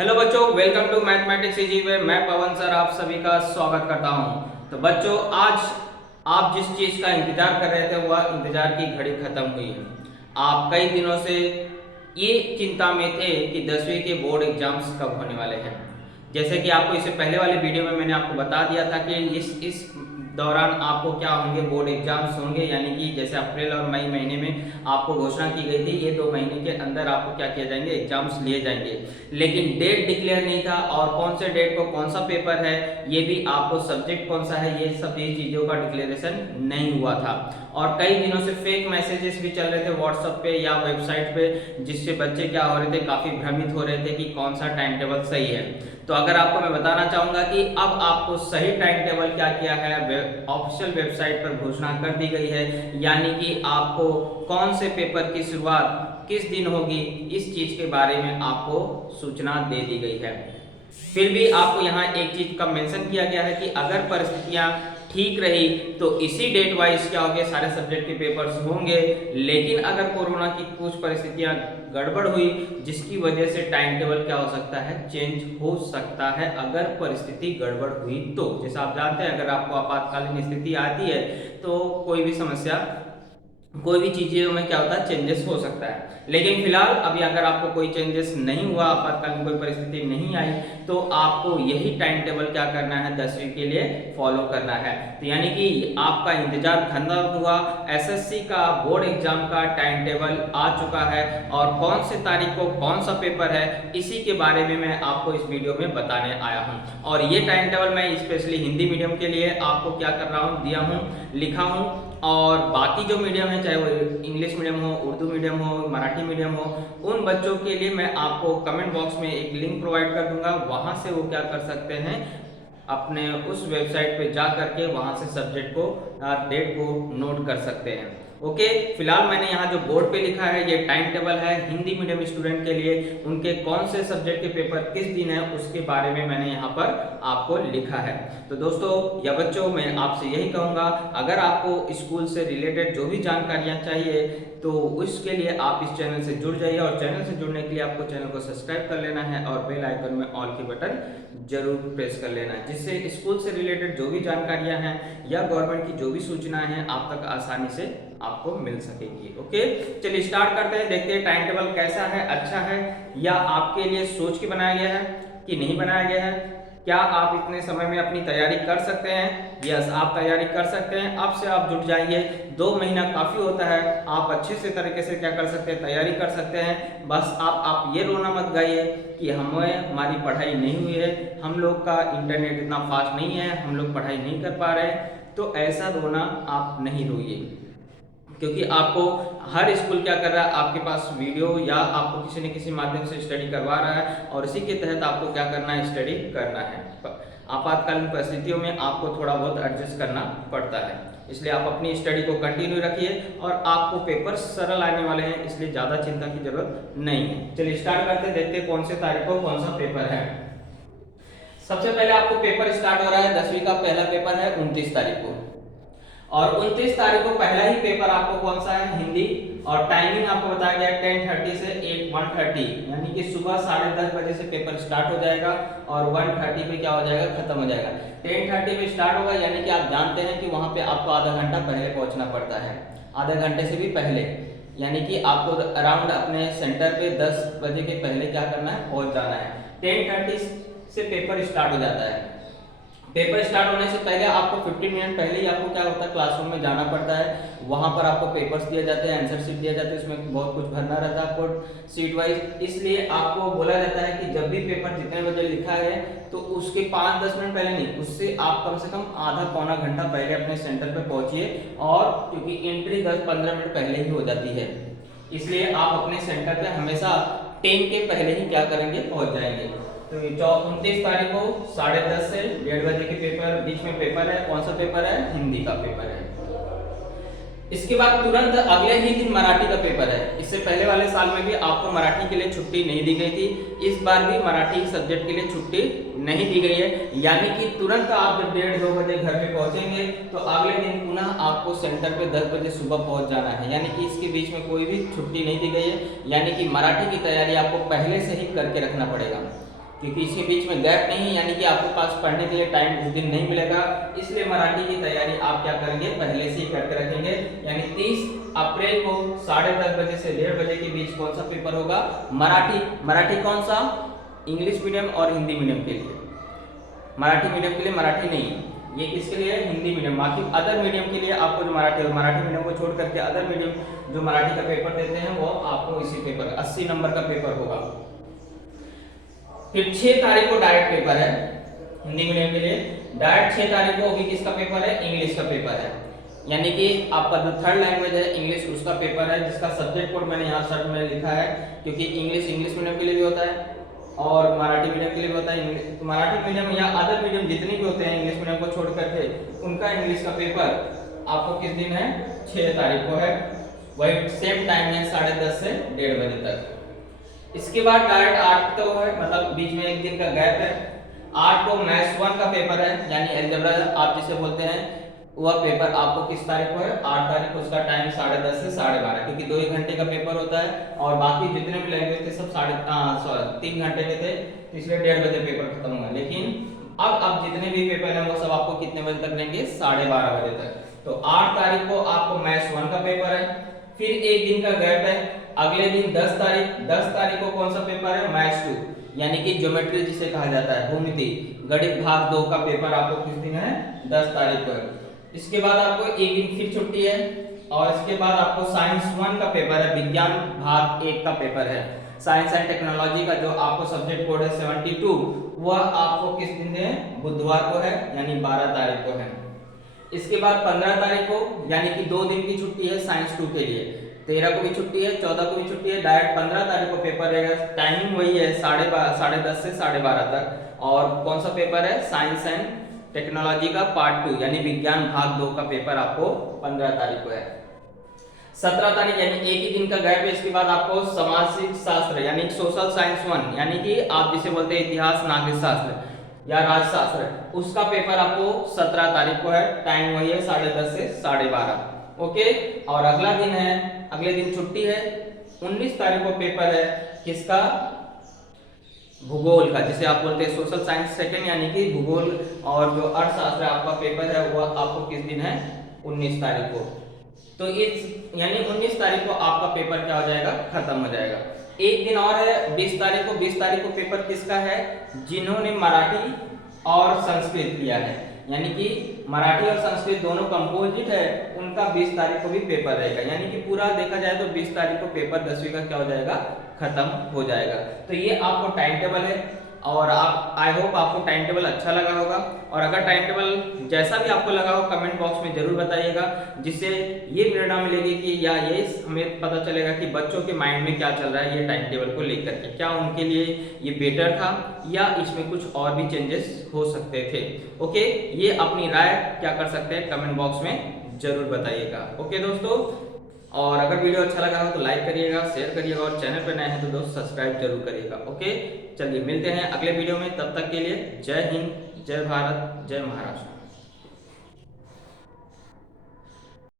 Hello बच्चों, welcome to mathematics easy way. मैं Pawan sir आप सभी का स्वागत करता हूं। तो बच्चों, आज आप जिस चीज का इंतजार कर रहे थे वह इंतजार की घड़ी खत्म हुई है। आप कई दिनों से ये चिंता में थे कि 10वीं के बोर्ड एग्जाम्स कब होने वाले हैं। जैसे कि आपको इससे पहले वाले वीडियो में मैंने आपको बता दिया था कि इस दौरान आपको क्या होंगे, बोर्ड एग्जाम्स होंगे। यानी कि जैसे अप्रैल और मई महीने में आपको घोषणा की गई थी, ये 2 महीने के अंदर आपको क्या किया जाएंगे, एग्जाम्स लिए जाएंगे। लेकिन डेट डिक्लेयर नहीं था और कौन से डेट को कौन सा पेपर है, ये भी आपको सब्जेक्ट कौन सा है, ये सब चीज़ों का डिक्लेरेशन नहीं हुआ था। और कई दिनों से फेक मैसेजेस भी चल रहे थे व्हाट्सएप पे या वेबसाइट पे, जिससे बच्चे क्या हो रहे थे, काफ़ी भ्रमित हो रहे थे कि कौन सा टाइम टेबल सही है। तो अगर आपको मैं बताना चाहूँगा कि अब आपको सही टाइम टेबल क्या किया है, ऑफिशियल वेबसाइट पर घोषणा कर दी गई है। यानी कि आपको कौन से पेपर की शुरुआत किस दिन होगी, इस चीज के बारे में आपको सूचना दे दी गई है। फिर भी आपको यहाँ एक चीज का मेंशन किया गया है कि अगर परिस्थितियां ठीक रही तो इसी डेट वाइज क्या होंगे, सारे सब्जेक्ट के पेपर्स होंगे। लेकिन अगर कोरोना की कुछ परिस्थितियां गड़बड़ हुई जिसकी वजह से टाइम टेबल क्या हो सकता है, चेंज हो सकता है। अगर परिस्थिति गड़बड़ हुई तो जैसा आप जानते हैं, अगर आपको आपातकालीन स्थिति आती है तो कोई भी समस्या, कोई भी चीज़ों में क्या होता है, चेंजेस हो सकता है। लेकिन फिलहाल अभी अगर आपको कोई चेंजेस नहीं हुआ, आपातकालीन कोई परिस्थिति नहीं आई, तो आपको यही टाइम टेबल क्या करना है, 10वीं के लिए फॉलो करना है। तो यानी कि आपका इंतजार खत्म हुआ, एसएससी का बोर्ड एग्जाम का टाइम टेबल आ चुका है और कौन से तारीख को कौन सा पेपर है, इसी के बारे में मैं आपको इस वीडियो में बताने आया हूँ। और ये टाइम टेबल मैं स्पेशली हिंदी मीडियम के लिए आपको क्या कर रहा हूँ, दिया हूँ, लिखा हूँ। और बाकी जो मीडियम है, चाहे वो इंग्लिश मीडियम हो, उर्दू मीडियम हो, मराठी मीडियम हो, उन बच्चों के लिए मैं आपको कमेंट बॉक्स में एक लिंक प्रोवाइड कर दूंगा। वहां से वो क्या कर सकते हैं, अपने उस वेबसाइट पे जा करके वहां से सब्जेक्ट को, डेट को नोट कर सकते हैं। ओके, फिलहाल मैंने यहाँ जो बोर्ड पे लिखा है ये टाइम टेबल है हिंदी मीडियम स्टूडेंट के लिए। उनके कौन से सब्जेक्ट के पेपर किस दिन है उसके बारे में मैंने यहाँ पर आपको लिखा है। तो दोस्तों या बच्चों, मैं आपसे यही कहूँगा, अगर आपको स्कूल से रिलेटेड जो भी जानकारियाँ चाहिए तो उसके लिए आप इस चैनल से जुड़ जाइए। और चैनल से जुड़ने के लिए आपको चैनल को सब्सक्राइब कर लेना है और बेल आइकन में ऑल की बटन जरूर प्रेस कर लेना है, जिससे स्कूल से रिलेटेड जो भी जानकारियां हैं या गवर्नमेंट की जो भी सूचनाएं हैं आप तक आसानी से आपको मिल सकेगी। ओके, चलिए स्टार्ट करते हैं, देखते हैं टाइम टेबल कैसा है, अच्छा है या आपके लिए सोच के बनाया गया है कि नहीं बनाया गया है। क्या आप इतने समय में अपनी तैयारी कर सकते हैं? यस, आप तैयारी कर सकते हैं। अब से आप जुट जाइए, 2 महीना काफ़ी होता है, आप अच्छे से तरीके से क्या कर सकते हैं, तैयारी कर सकते हैं। बस आप ये रोना मत गाइए कि हमारी पढ़ाई नहीं हुई है, हम लोग का इंटरनेट इतना फास्ट नहीं है, हम लोग पढ़ाई नहीं कर पा रहे हैं। तो ऐसा रोना आप नहीं रोइए, क्योंकि आपको हर स्कूल क्या कर रहा है, आपके पास वीडियो या आपको किसी न किसी माध्यम से स्टडी करवा रहा है और इसी के तहत आपको क्या करना है, स्टडी करना है। आपातकालीन परिस्थितियों में आपको थोड़ा बहुत एडजस्ट करना पड़ता है, इसलिए आप अपनी स्टडी को कंटिन्यू रखिए और आपको पेपर सरल आने वाले हैं, इसलिए ज़्यादा चिंता की जरूरत नहीं है। चलिए स्टार्ट करते हैं, देखते हैं कौन से तारीख को कौन सा पेपर है। सबसे पहले आपको पेपर स्टार्ट हो रहा है, 10वीं का पहला पेपर है 29 तारीख को। और 29 तारीख को पहला ही पेपर आपको कौन सा है, हिंदी। और टाइमिंग आपको बताया गया 10:30 से 1:30, यानी कि सुबह 10:30 बजे से पेपर स्टार्ट हो जाएगा और 1:30 पे क्या हो जाएगा, खत्म हो जाएगा। 10:30 पे स्टार्ट होगा, यानी कि आप जानते हैं कि वहां पे आपको आधा घंटा पहले पहुंचना पड़ता है, आधे घंटे से भी पहले। यानी कि आपको अराउंड अपने सेंटर पे 10 बजे के पहले क्या करना है, पहुंच जाना है। 10:30 से पेपर स्टार्ट हो जाता है। पेपर स्टार्ट होने से पहले आपको 15 मिनट पहले ही आपको क्या होता है, क्लासरूम में जाना पड़ता है। वहां पर आपको पेपर्स दिए जाते हैं, आंसर शीट दिया जाता है, उसमें बहुत कुछ भरना रहता है आपको सीट वाइज। इसलिए आपको बोला जाता है कि जब भी पेपर जितने बजे लिखा है तो उसके 5-10 मिनट पहले नहीं, उससे आप कम से कम आधा पौना घंटा पहले अपने सेंटर पर पहुंचिए। और क्योंकि एंट्री 10-15 मिनट पहले ही हो जाती है, इसलिए आप अपने सेंटर पे हमेशा 10 के पहले ही क्या करेंगे, पहुंच जाएंगे। तो 29 तारीख को 10:30 से 1:30 बजे के पेपर बीच में पेपर है। कौन सा पेपर है, हिंदी का पेपर है। इसके बाद तुरंत अगले ही दिन मराठी का पेपर है। इससे पहले वाले साल में भी आपको मराठी के लिए छुट्टी नहीं दी गई थी, इस बार भी मराठी सब्जेक्ट के लिए छुट्टी नहीं दी गई है। यानी कि तुरंत आप जब 1:30-2 बजे घर पे पहुंचेंगे तो अगले दिन पुनः आपको सेंटर पे 10 बजे सुबह पहुंच जाना है। यानी कि इसके बीच में कोई भी छुट्टी नहीं दी गई है, यानी कि मराठी की तैयारी आपको पहले से ही करके रखना पड़ेगा। क्योंकि इसके बीच में गैप नहीं है, यानी कि आपके पास पढ़ने के लिए टाइम उस दिन नहीं मिलेगा। इसलिए मराठी की तैयारी आप क्या करेंगे, पहले से ही करके रखेंगे। यानी 30 अप्रैल को 10:30 बजे से 1:30 बजे के बीच कौन सा पेपर होगा, मराठी कौन सा, इंग्लिश मीडियम और हिंदी मीडियम के लिए। मराठी मीडियम के लिए मराठी नहीं, ये किसके लिए है, हिंदी मीडियम। बाकी अदर मीडियम के लिए आपको जो मराठी मीडियम को छोड़ करके अदर मीडियम जो मराठी का पेपर देते हैं वो आपको इसी पेपर 80 नंबर का पेपर होगा। फिर 6 तारीख को डायरेक्ट पेपर है हिंदी मीडियम के लिए। डायरेक्ट 6 तारीख को होगी किसका पेपर है, इंग्लिश का पेपर है। यानी कि आपका जो थर्ड लैंग्वेज है इंग्लिश, उसका पेपर है, जिसका सब्जेक्ट कोड मैंने यहाँ शर्ट में लिखा है, क्योंकि इंग्लिश मीडियम के लिए भी होता है और मराठी मीडियम के लिए भी होता है। तो मराठी मीडियम या अदर मीडियम जितने भी होते हैं इंग्लिश मीडियम को छोड़ करके, उनका इंग्लिश का पेपर आपको किस दिन है, 6 तारीख को है। वही सेम टाइम है 10:30 से 1:30 बजे तक। इसके बाद डायरेक्ट 8 तो है, मतलब बीच में एक दिन का गैप है। 8 को मैथ्स 1 का पेपर है, यानी अलजेब्रा आप जिसे बोलते हैं, वह पेपर आपको किस तारीख को है, 8 तारीख को। उसका टाइम 10:30 से 12:30, क्योंकि 2 ही घंटे का पेपर होता है और बाकी जितने भी लैंग्वेज थे सब 3 घंटे के थे, इसलिए 1:30 बजे पेपर खत्म हुआ। लेकिन अब जितने भी पेपर हैं वो सब आपको कितने बजे तक लेंगे, 12:30 बजे तक। तो 8 तारीख को आपको मैथ्स 1 का पेपर है, फिर एक दिन का गैप है। अगले दिन 10 तारीख को कौन सा पेपर है, मैथ्स 2, यानी कि ज्योमेट्री जिसे कहा जाता है, भूमिति गणित भाग 2 का पेपर आपको किस दिन है, 10 तारीख को है। इसके बाद आपको एक दिन फिर छुट्टी है और इसके बाद आपको साइंस 1 का पेपर है, विज्ञान भाग 1 का पेपर है। साइंस एंड टेक्नोलॉजी का जो आपको सब्जेक्ट कोड है 72, वह आपको किस दिन है, बुधवार को है, यानी 12 तारीख को है। इसके बाद 15 तारीख को, यानी कि 2 दिन की छुट्टी है साइंस 2 के लिए। 13 को भी छुट्टी है, 14 को भी छुट्टी है। डायरेक्ट 15 तारीख को पेपर रहेगा, टाइमिंग वही है 10:30 से 12:30 तक। और कौन सा पेपर है, साइंस एंड टेक्नोलॉजी का पार्ट 2, यानी विज्ञान भाग 2 का पेपर आपको 15 तारीख को है। 17 तारीख यानी एक ही दिन का गैप है। इसके बाद आपको सामाजिक शास्त्र यानी सोशल साइंस 1, यानी कि आप जिसे बोलते हैं इतिहास, नागरिक शास्त्र या राजशास्त्र, उसका पेपर आपको 17 तारीख को है। टाइम वही है 10:30 से 12:30। ओके, और अगला दिन है, अगले दिन छुट्टी है। 19 तारीख को पेपर है किसका, भूगोल का, जिसे आप बोलते हैं सोशल साइंस सेकंड, यानी कि भूगोल। और जो अर्थशास्त्र आपका पेपर है वह आपको किस दिन है, 19 तारीख को। तो इस यानी 19 तारीख को आपका पेपर क्या हो जाएगा, खत्म हो जाएगा। एक दिन और है 20 तारीख को। 20 तारीख को पेपर किसका है, जिन्होंने मराठी और संस्कृत लिया है, यानी कि मराठी और संस्कृत दोनों कंपोजिट है, उनका 20 तारीख को भी पेपर रहेगा। यानी कि पूरा देखा जाए तो 20 तारीख को पेपर 10वीं का क्या हो जाएगा, खत्म हो जाएगा। तो ये आपको टाइम टेबल है और आप आई होप आपको टाइम टेबल अच्छा लगा होगा। और अगर टाइम टेबल जैसा भी आपको लगा हो कमेंट बॉक्स में जरूर बताइएगा, जिससे ये प्रेरणा मिलेगी कि या ये हमें पता चलेगा कि बच्चों के माइंड में क्या चल रहा है ये टाइम टेबल को लेकर के, क्या उनके लिए ये बेटर था या इसमें कुछ और भी चेंजेस हो सकते थे। ओके, ये अपनी राय क्या कर सकते हैं कमेंट बॉक्स में जरूर बताइएगा। ओके दोस्तों, और अगर वीडियो अच्छा लगा हो तो लाइक करिएगा, शेयर करिएगा और चैनल पर नए हैं तो दोस्त सब्सक्राइब जरूर करिएगा। ओके, चलिए मिलते हैं अगले वीडियो में, तब तक के लिए जय हिंद, जय भारत, जय महाराष्ट्र।